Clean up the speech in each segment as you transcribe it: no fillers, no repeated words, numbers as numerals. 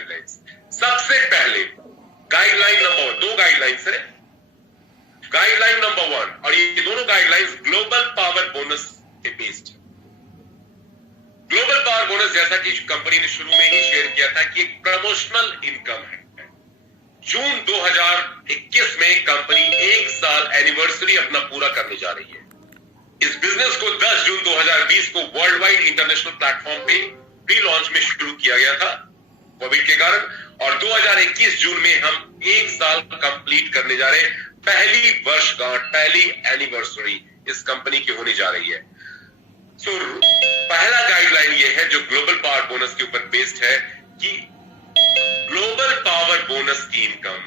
Guidelines. सबसे पहले guideline number 2 guidelines है, गाइडलाइन नंबर 1, और ये दोनों गाइडलाइंस ग्लोबल पावर बोनस के बेस्ड। ग्लोबल पावर बोनस जैसा कि कंपनी ने शुरू में ही शेयर किया था कि एक प्रमोशनल इनकम है। जून 2021 में कंपनी 1 साल एनिवर्सरी अपना पूरा करने जा रही है। इस बिजनेस को 10 जून 2020 को वर्ल्ड वाइड इंटरनेशनल प्लेटफॉर्म पे प्री लॉन्च में शुरू किया गया था कोविड के कारण, और 2021 जून में हम 1 साल कंप्लीट करने जा रहे हैं। पहली वर्षगांठ, पहली एनिवर्सरी इस कंपनी की होने जा रही है। सो पहला गाइडलाइन ये है जो ग्लोबल पावर बोनस के ऊपर बेस्ड है कि ग्लोबल पावर बोनस की इनकम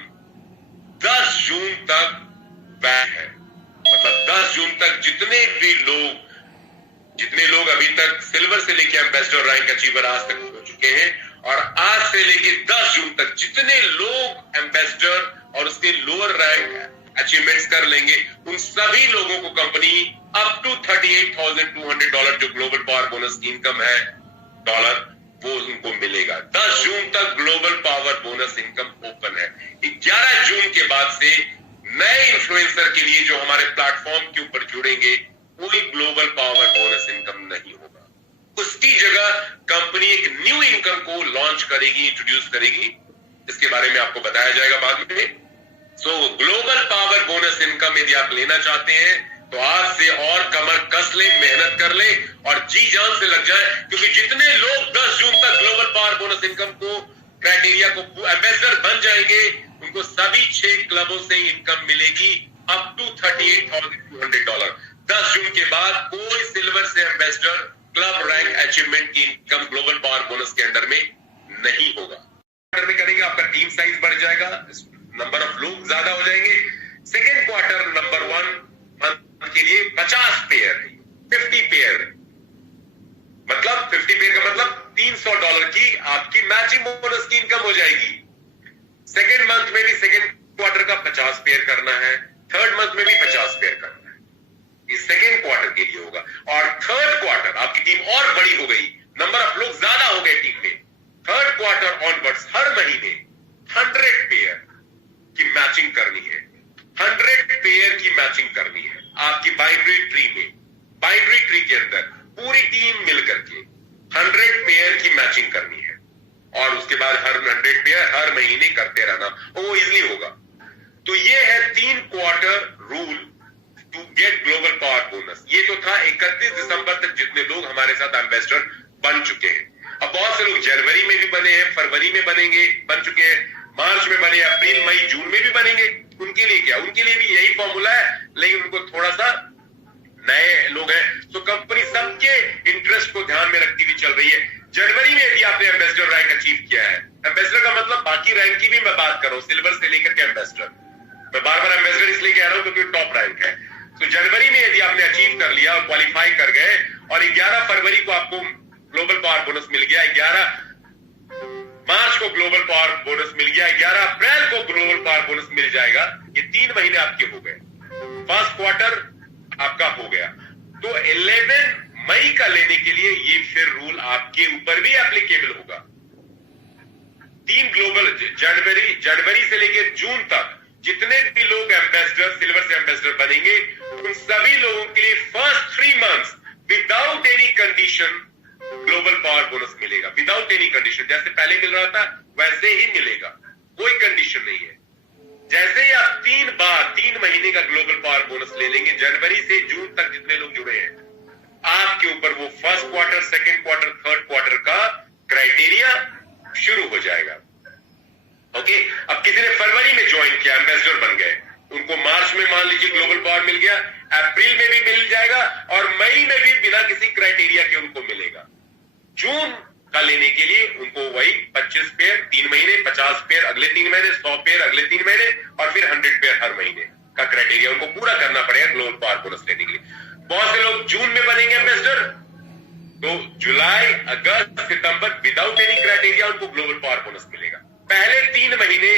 10 जून तक वैध है। मतलब 10 जून तक जितने लोग अभी तक सिल्वर से लेकर एम्बेसडर रैंक अचीवर आज तक हो चुके हैं, और आज से लेकर 10 जून तक जितने लोग एम्बेसडर और उसके लोअर रैंक अचीवमेंट्स कर लेंगे, उन सभी लोगों को कंपनी अप टू $38,200 जो ग्लोबल पावर बोनस की इनकम है डॉलर, वो उनको मिलेगा। 10 जून तक global power bonus income open है। 11 जून के बाद से नए इन्फ्लुएंसर के लिए जो हमारे प्लेटफॉर्म के ऊपर जुड़ेंगे, कोई ग्लोबल पावर बोनस इनकम नहीं होगा। उसकी जगह कंपनी एक न्यू इनकम को लॉन्च करेगी, इंट्रोड्यूस करेगी। इसके बारे में आपको बताया जाएगा बाद में। सो ग्लोबल पावर बोनस इनकम यदि आप लेना चाहते हैं तो आज से और कमर कस ले, मेहनत कर ले और जी जान से लग जाए, क्योंकि जितने लोग 10 जून तक ग्लोबल पावर बोनस इनकम को क्राइटेरिया को एम्बेसडर बन जाएंगे, उनको सभी 6 क्लबों से इनकम मिलेगी अप टू $38,200। 10 जून के बाद कोई सिल्वर से एम्बेसडर क्लब रैंक अचीवमेंट की इनकम ग्लोबल पावर बोनस के अंडर में नहीं होगा। क्वार्टर में करेंगे, आपका टीम साइज बढ़ जाएगा, नंबर ऑफ लोग ज्यादा हो जाएंगे। सेकेंड क्वार्टर नंबर 1 मंथ के लिए 50 पेयर है, 50 पेयर है। मतलब 50 पेयर का मतलब $300 की आपकी मैचिंग बोनस की इनकम हो जाएगी। सेकेंड मंथ में भी सेकेंड क्वार्टर का 50 पेयर करना है, थर्ड मंथ में भी 50 पेयर करना है। ये सेकेंड क्वार्टर के लिए होगा। और थर्ड क्वार्टर आपकी टीम और बड़ी हो गई, नंबर ऑफ लोग ज्यादा हो गए टीम में। थर्ड क्वार्टर ऑनवर्ड्स हर महीने 100 पेयर की मैचिंग करनी है। 100 पेयर की मैचिंग करनी है आपकी बाइनरी ट्री में। बाइनरी ट्री के अंदर पूरी टीम मिलकर के 100 पेयर की मैचिंग करनी है, और उसके बाद हर 100 पेयर हर महीने करते रहना, वो इजीली होगा। तो ये है 3 quarter rule to get global power bonus. ये तो था 31 दिसंबर तक जितने लोग हमारे साथ एम्बेसडर बन चुके हैं। अब बहुत से लोग जनवरी में भी बने हैं, फरवरी में बन चुके हैं, मार्च में बने, अप्रैल मई जून में भी बनेंगे। उनके लिए क्या, उनके लिए भी यही फॉर्मूला है, लेकिन उनको थोड़ा सा नए लोग हैं, तो कंपनी सबके इंटरेस्ट को ध्यान में रखती हुई चल रही है। जनवरी में यदि आपने एम्बेसडर रैंक अचीव किया है, एम्बेसडर का मतलब बाकी रैंक की भी मैं बात कर रहा हूं, सिल्वर से लेकर के एम्बेसडर। मैं बार बार एम्बेसडर इसलिए कह रहा हूं क्योंकि टॉप रैंक है। तो जनवरी में यदि आपने अचीव कर लिया और क्वालिफाई कर गए, और 11 फरवरी को आपको ग्लोबल पावर बोनस मिल गया, 11 मार्च को ग्लोबल पावर बोनस मिल गया, 11 अप्रैल को ग्लोबल पावर बोनस मिल जाएगा, ये 3 महीने आपके हो गए। फर्स्ट क्वार्टर आपका हो गया। तो 11 मई का लेने के लिए ये फिर रूल आपके ऊपर भी एप्लीकेबल होगा। 3 ग्लोबल जनवरी से लेकर जून तक जितने भी लोग एम्बेसडर, सिल्वर से एम्बेसडर बनेंगे, उन सभी लोगों के लिए first 3 months without any condition global power bonus मिलेगा। विदाउट एनी कंडीशन, जैसे पहले मिल रहा था वैसे ही मिलेगा, कोई कंडीशन नहीं है। जैसे ही आप 3 महीने का ग्लोबल पावर बोनस ले लेंगे, जनवरी से जून तक जितने लोग जुड़े हैं, आपके ऊपर वो first quarter, second quarter, third quarter का क्राइटेरिया शुरू हो जाएगा। ओके, अब किसी ने फरवरी में ज्वाइन किया, एम्बेसडर बन गए, उनको मार्च में मान लीजिए ग्लोबल पावर मिल गया, अप्रैल में भी मिल जाएगा, और मई में भी बिना किसी क्राइटेरिया के उनको मिलेगा। जून का लेने के लिए उनको वही 25 पेयर 3 महीने, 50 पेयर अगले 3 महीने, 100 पेयर अगले 3 महीने, और फिर 100 पेयर हर महीने का क्राइटेरिया उनको पूरा करना पड़ेगा ग्लोबल पावर बोनस लेने के लिए। बहुत से लोग जून में बनेंगे एम्बेसडर, तो जुलाई, अगस्त, सितंबर विदाउट एनी क्राइटेरिया उनको ग्लोबल पावर बोनस मिलेगा। पहले 3 महीने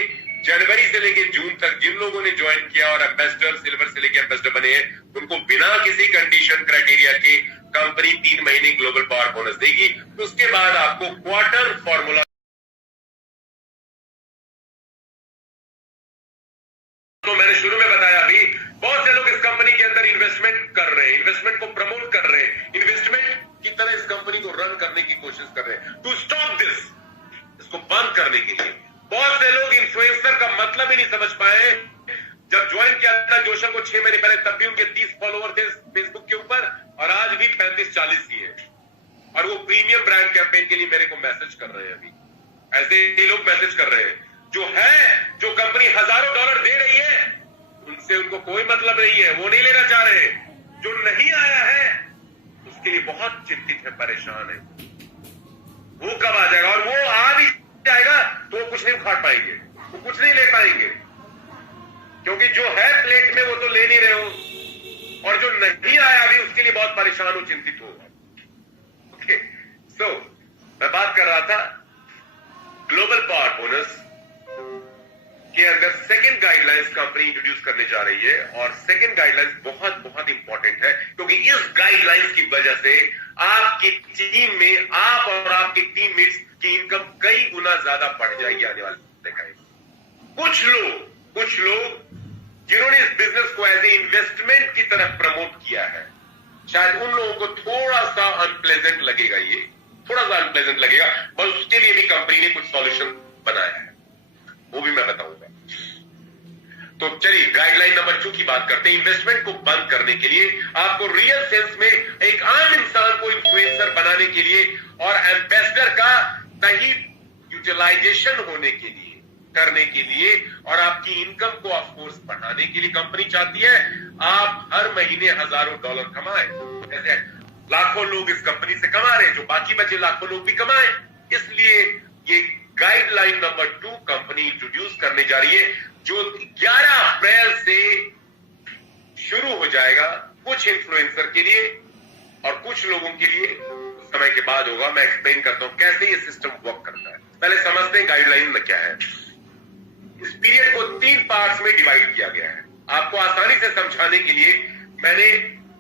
जनवरी से लेकर जून तक जिन लोगों ने ज्वाइन किया और एम्बेसडर, सिल्वर से लेकर एम्बेसडर बने हैं, उनको बिना किसी कंडीशन क्राइटेरिया के कंपनी 3 महीने ग्लोबल पावर बोनस देगी। उसके बाद आपको क्वार्टर फॉर्मूला करने के लिए। बहुत से लोग इन्फ्लुएंसर का मतलब ही नहीं समझ पाए। जब ज्वाइन किया था जोशन को 6 महीने पहले, तब भी उनके 30 फॉलोवर थे फेसबुक के ऊपर, और आज भी 35-40 ही है, और वो प्रीमियम ब्रांड कैंपेन के लिए मेरे को मैसेज कर रहे हैं। अभी ऐसे ही लोग मैसेज कर रहे हैं। जो कंपनी हजारों डॉलर दे रही है, उनसे उनको कोई मतलब नहीं है, वो नहीं लेना चाह रहे। जो नहीं आया है उसके लिए बहुत चिंतित है, परेशान है। वो कब आ जाएगा, और वो आ भी जाएगा तो वो कुछ नहीं उखाड़ पाएंगे, वो कुछ नहीं ले पाएंगे, क्योंकि जो है प्लेट में वो तो ले नहीं रहे हो, और जो नहीं आया अभी उसके लिए बहुत परेशान हो, चिंतित हो। ओके, सो मैं बात कर रहा था ग्लोबल पावर बोनस के अंदर सेकंड गाइडलाइंस कंपनी इंट्रोड्यूस करने जा रही है, और सेकंड गाइडलाइंस बहुत बहुत इंपॉर्टेंट है, क्योंकि इस गाइडलाइंस की वजह से आपकी टीम में आप और आपके टीममेट्स की इनकम कई गुना ज्यादा बढ़ जाएगी आने वाले टाइम। कुछ लोग जिन्होंने इस बिजनेस को एज ए इन्वेस्टमेंट की तरफ प्रमोट किया है, शायद उन लोगों को थोड़ा सा अनप्लेजेंट लगेगा, ये थोड़ा सा अनप्लेजेंट लगेगा, पर उसके लिए भी कंपनी ने कुछ सॉल्यूशन बनाया है, वो भी मैं बताऊंगा। तो चलिए गाइडलाइन नंबर 2 की बात करते हैं। इन्वेस्टमेंट को बंद करने के लिए, आपको रियल सेंस में एक आम इंसान को इन्फ्लुएंसर बनाने के लिए और एम्बेसडर का सही यूटिलाइजेशन होने के लिए, करने के लिए, और आपकी इनकम को ऑफकोर्स बढ़ाने के लिए कंपनी चाहती है आप हर महीने हजारों डॉलर कमाएं। जैसे लाखों लोग इस कंपनी से कमा रहे हैं, जो बाकी बचे लाखों लोग भी कमाएं। इसलिए ये गाइडलाइन नंबर 2 कंपनी इंट्रोड्यूस करने जा रही है, जो 11 अप्रैल से शुरू हो जाएगा, कुछ इन्फ्लुएंसर के लिए और कुछ लोगों के लिए समय के बाद होगा। मैं एक्सप्लेन करता हूं कैसे ये सिस्टम वर्क करता है। पहले समझते हैं गाइडलाइन में क्या है। इस पीरियड को 3 पार्ट्स में डिवाइड किया गया है। आपको आसानी से समझाने के लिए मैंने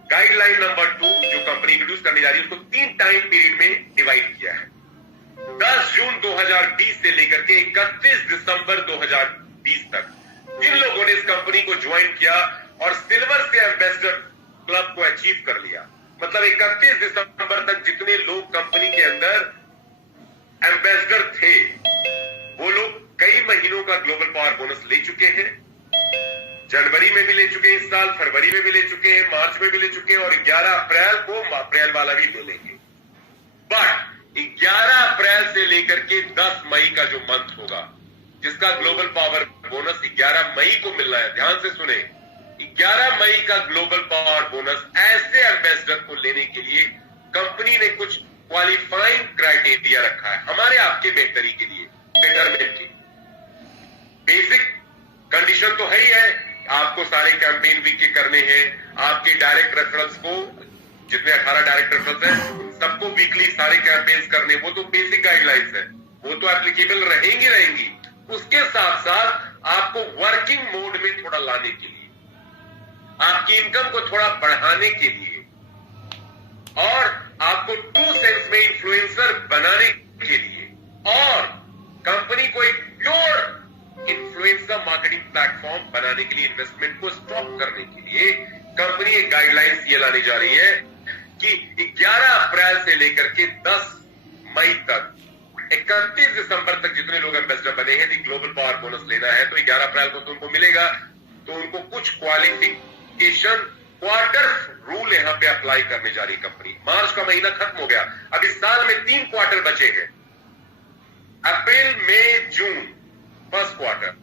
गाइडलाइन नंबर 2 जो कंपनी इंट्रोड्यूस करने जा रही है उसको 3 टाइम पीरियड में डिवाइड किया है। 10 जून 2020 से लेकर के 31 दिसंबर 2020 तक जिन लोगों ने इस कंपनी को ज्वाइन किया और सिल्वर से एम्बेसडर क्लब को अचीव कर लिया, मतलब 31 दिसंबर तक जितने लोग कंपनी के अंदर एम्बेसडर थे, वो लोग कई महीनों का ग्लोबल पावर बोनस ले चुके हैं। जनवरी में भी ले चुके हैं इस साल, फरवरी में भी ले चुके हैं, मार्च में भी ले चुके हैं, और 11 अप्रैल को अप्रैल वाला भी ले लेंगे। बट 11 अप्रैल से लेकर के 10 मई का जो मंथ होगा, जिसका ग्लोबल पावर बोनस 11 मई को मिलना है, ध्यान से सुने, 11 मई का ग्लोबल पावर बोनस ऐसे एम्बेसडर को लेने के लिए कंपनी ने कुछ क्वालिफाइंग क्राइटेरिया रखा है हमारे आपके बेहतरी के लिए, बेटरमेंट की। बेसिक कंडीशन तो है ही है, आपको सारे कैंपेन वीक के करने हैं, आपके डायरेक्ट रेफरेंस को, जितने 18 डायरेक्ट रेफरेंस है सबको वीकली सारे कैंपेन्स करने, वो तो बेसिक गाइडलाइंस है, वो तो एप्लीकेबल रहेंगी। उसके साथ साथ आपको वर्किंग मोड में थोड़ा लाने के लिए, आपकी इनकम को थोड़ा बढ़ाने के लिए, और आपको ट्रू सेंस में इन्फ्लुएंसर बनाने के लिए, और कंपनी को एक प्योर इन्फ्लुएंसर मार्केटिंग प्लेटफॉर्म बनाने के लिए, इन्वेस्टमेंट को स्टॉप करने के लिए कंपनी एक गाइडलाइंस ये लाने जा रही है कि 11 अप्रैल से लेकर के 10 मई तक, 31 दिसंबर तक जितने लोग एम्बेसडर बने हैं, ग्लोबल पावर बोनस लेना है तो 11 अप्रैल को तो उनको मिलेगा, तो उनको कुछ क्वालिफिकेशन क्वार्टर रूल यहां पे अप्लाई करने जा रही कंपनी। मार्च का महीना खत्म हो गया, अब इस साल में 3 क्वार्टर बचे हैं, अप्रैल, मई, जून फर्स्ट क्वार्टर,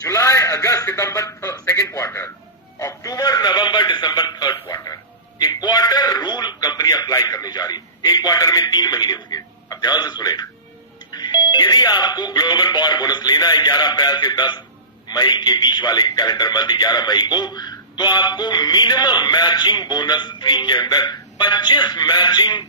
जुलाई, अगस्त, सितंबर सेकेंड क्वार्टर, अक्टूबर, नवंबर, दिसंबर थर्ड क्वार्टर। एक क्वार्टर रूल कंपनी अप्लाई करने जा रही है। एक क्वार्टर में 3 महीने होंगे। अब ध्यान से सुने, यदि आपको ग्लोबल पावर बोनस लेना है 11 अप्रैल से 10 मई के बीच वाले कैलेंडर मंथ 11 मई को, तो आपको मिनिमम मैचिंग बोनस फी के अंदर 25 मैचिंग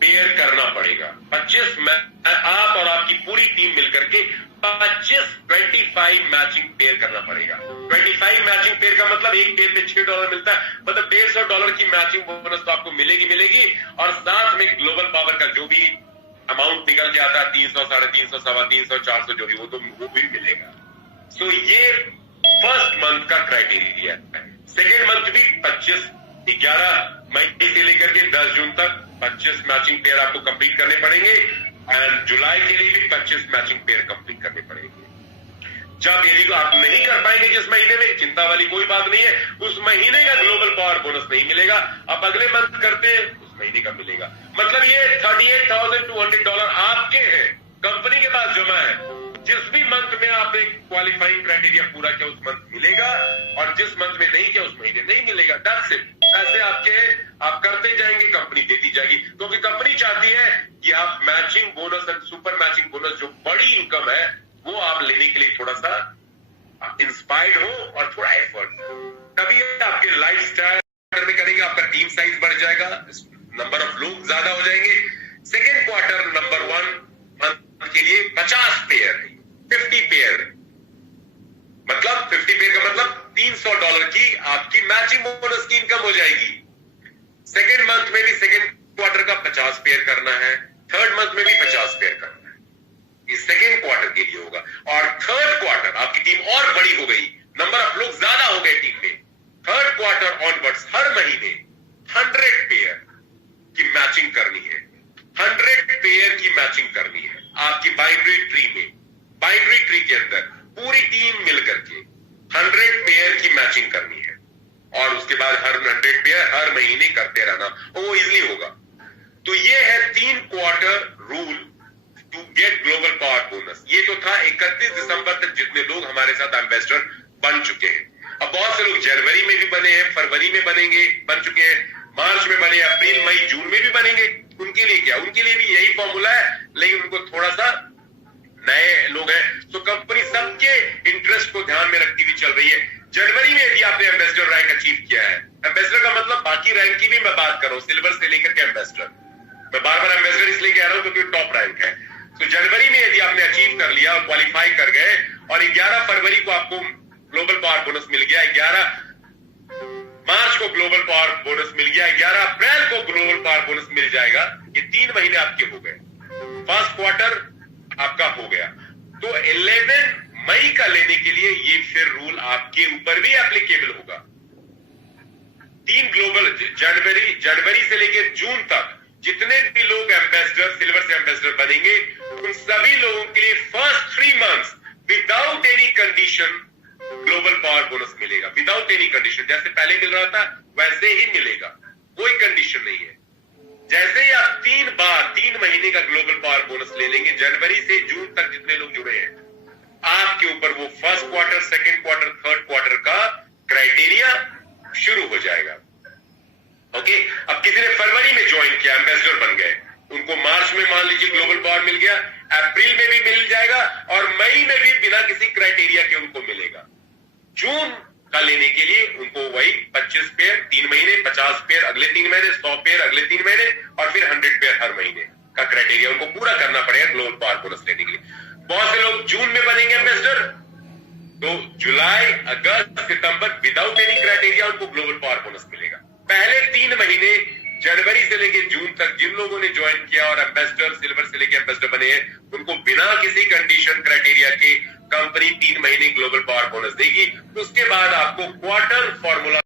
पेयर करना पड़ेगा। 25 आप और आपकी पूरी टीम मिलकर के 25 मैचिंग पेयर करना पड़ेगा। 25 मैचिंग पेयर का मतलब एक पेयर पे $6 मिलता है, मतलब $150 की मैचिंग बोनस तो आपको मिलेगी, और साथ में ग्लोबल पावर का जो भी अमाउंट निकल के आता है 300, 350, 350, 400 जो भी, वो भी मिलेगा। सो ये फर्स्ट मंथ का क्राइटेरिया है। सेकेंड मंथ भी 25, 11 मई से लेकर के 10 जून तक 25 मैचिंग पेयर आपको कंप्लीट करने पड़ेंगे। एंड जुलाई के लिए भी 25 मैचिंग पेयर कंप्लीट करने पड़ेंगे। जब यदि आप नहीं कर पाएंगे जिस महीने में, चिंता वाली कोई बात नहीं है, उस महीने का ग्लोबल पावर बोनस नहीं मिलेगा, आप अगले मंथ करते हैं उस महीने का मिलेगा। मतलब ये $38,200 आपके हैं, कंपनी के पास जमा है। जिस भी मंथ में आपने क्वालिफाइंग क्राइटेरिया पूरा किया उस मंथ मिलेगा, और जिस मंथ में नहीं किया उस महीने नहीं मिलेगा। That's it. पैसे आपके, आप करते जाएंगे, कंपनी देती जाएगी, क्योंकि कंपनी चाहती है कि आप मैचिंग बोनस और सुपर मैचिंग बोनस जो बड़ी इनकम है वो आप लेने के लिए थोड़ा सा इंस्पायर्ड हो और थोड़ा एफर्ट, तभी आपके लाइफ स्टाइल में करेंगे, आपका टीम साइज बढ़ जाएगा, नंबर ऑफ लोग ज्यादा हो जाएंगे। सेकेंड क्वार्टर नंबर 1 मंथ के लिए 50 पेयर है, 50 पेयर, मतलब 50 पेयर का मतलब $300 की आपकी मैचिंग बोनस की इनकम हो जाएगी। सेकेंड मंथ में भी सेकेंड क्वार्टर का 50 पेयर करना है, थर्ड मंथ में भी 50 पेयर करना है। ये सेकेंड क्वार्टर के लिए होगा। और थर्ड क्वार्टर आपकी टीम और बड़ी हो गई, नंबर ऑफ लोग ज्यादा हो गए टीम में। थर्ड क्वार्टर ऑनवर्ड्स हर महीने 100 पेयर की मैचिंग करनी है, 100 पेयर की मैचिंग करनी है आपकी बाइनरी ट्री में। बाइनरी ट्री के अंदर पूरी टीम मिलकर के 100 पेयर की मैचिंग करनी है, और उसके बाद हर 100 पेयर हर महीने करते रहना, और वो इजिली होगा। तो ये है 3 quarter rule to get global power bonus. ये तो था 31 दिसंबर तक जितने लोग हमारे साथ एम्बेसडर बन चुके हैं। अब बहुत से लोग जनवरी में भी बने हैं, फरवरी में बनेंगे, बन चुके हैं, मार्च में बने, अप्रैल मई जून में भी बनेंगे। उनके लिए क्या, उनके लिए भी यही फॉर्मूला है, लेकिन उनको थोड़ा सा नए लोग हैं, तो कंपनी सबके इंटरेस्ट को ध्यान में रखती हुई चल रही है। जनवरी में यदि आपने एम्बेसडर रैंक अचीव किया है, एम्बेसडर का मतलब बाकी रैंक की भी मैं बात कर रहा हूं, सिल्वर से लेकर के एम्बेसडर, मैं बार बार एम्बेसडर इसलिए कह रहा हूं क्योंकि टॉप रैंक है। तो जनवरी में यदि आपने अचीव कर लिया और क्वालिफाई कर गए, और 11 फरवरी को आपको ग्लोबल पावर बोनस मिल गया, 11 मार्च को ग्लोबल पावर बोनस मिल गया, 11 अप्रैल को ग्लोबल पावर बोनस मिल जाएगा, ये 3 महीने आपके हो गए, फर्स्ट क्वार्टर आपका हो गया। तो 11 मई का लेने के लिए ये फिर रूल आपके ऊपर भी एप्लीकेबल होगा। 3 ग्लोबल जनवरी से लेकर जून तक जितने भी लोग एम्बेसडर, सिल्वर से एम्बेसडर बनेंगे, उन सभी लोगों के लिए first 3 months without any condition global power bonus मिलेगा। विदाउट एनी कंडीशन, जैसे पहले मिल रहा था वैसे ही मिलेगा, कोई कंडीशन नहीं है। जैसे ही आप 3 महीने का ग्लोबल पावर बोनस ले लेंगे, जनवरी से जून तक जितने लोग जुड़े हैं, आपके ऊपर वो first quarter, second quarter, third quarter का क्राइटेरिया शुरू हो जाएगा। ओके, अब किसी ने फरवरी में ज्वाइन किया, एम्बेसडर बन गए, उनको मार्च में मान लीजिए ग्लोबल पावर मिल गया, अप्रैल में भी मिल जाएगा, और मई में भी बिना किसी क्राइटेरिया के उनको मिलेगा। जून का लेने के लिए उनको वही 25 पेयर 3 महीने, 50 पेयर अगले 3 महीने, 100 पेयर अगले 3 महीने, और फिर 100 पेयर हर महीने का क्राइटेरिया उनको पूरा करना पड़ेगा ग्लोबल पावर बोनस लेने के लिए। बहुत से लोग जून में बनेंगे एम्बेसडर, तो जुलाई, अगस्त, सितंबर विदाउट एनी क्राइटेरिया उनको ग्लोबल पावर बोनस मिलेगा। पहले 3 महीने जनवरी से लेकर जून तक जिन लोगों ने ज्वाइन किया और एम्बेसडर, सिल्वर से लेकर एम्बेसडर बने हैं, उनको बिना किसी कंडीशन क्राइटेरिया के कंपनी 3 महीने ग्लोबल पावर बोनस देगी। उसके बाद आपको क्वार्टर फॉर्मूला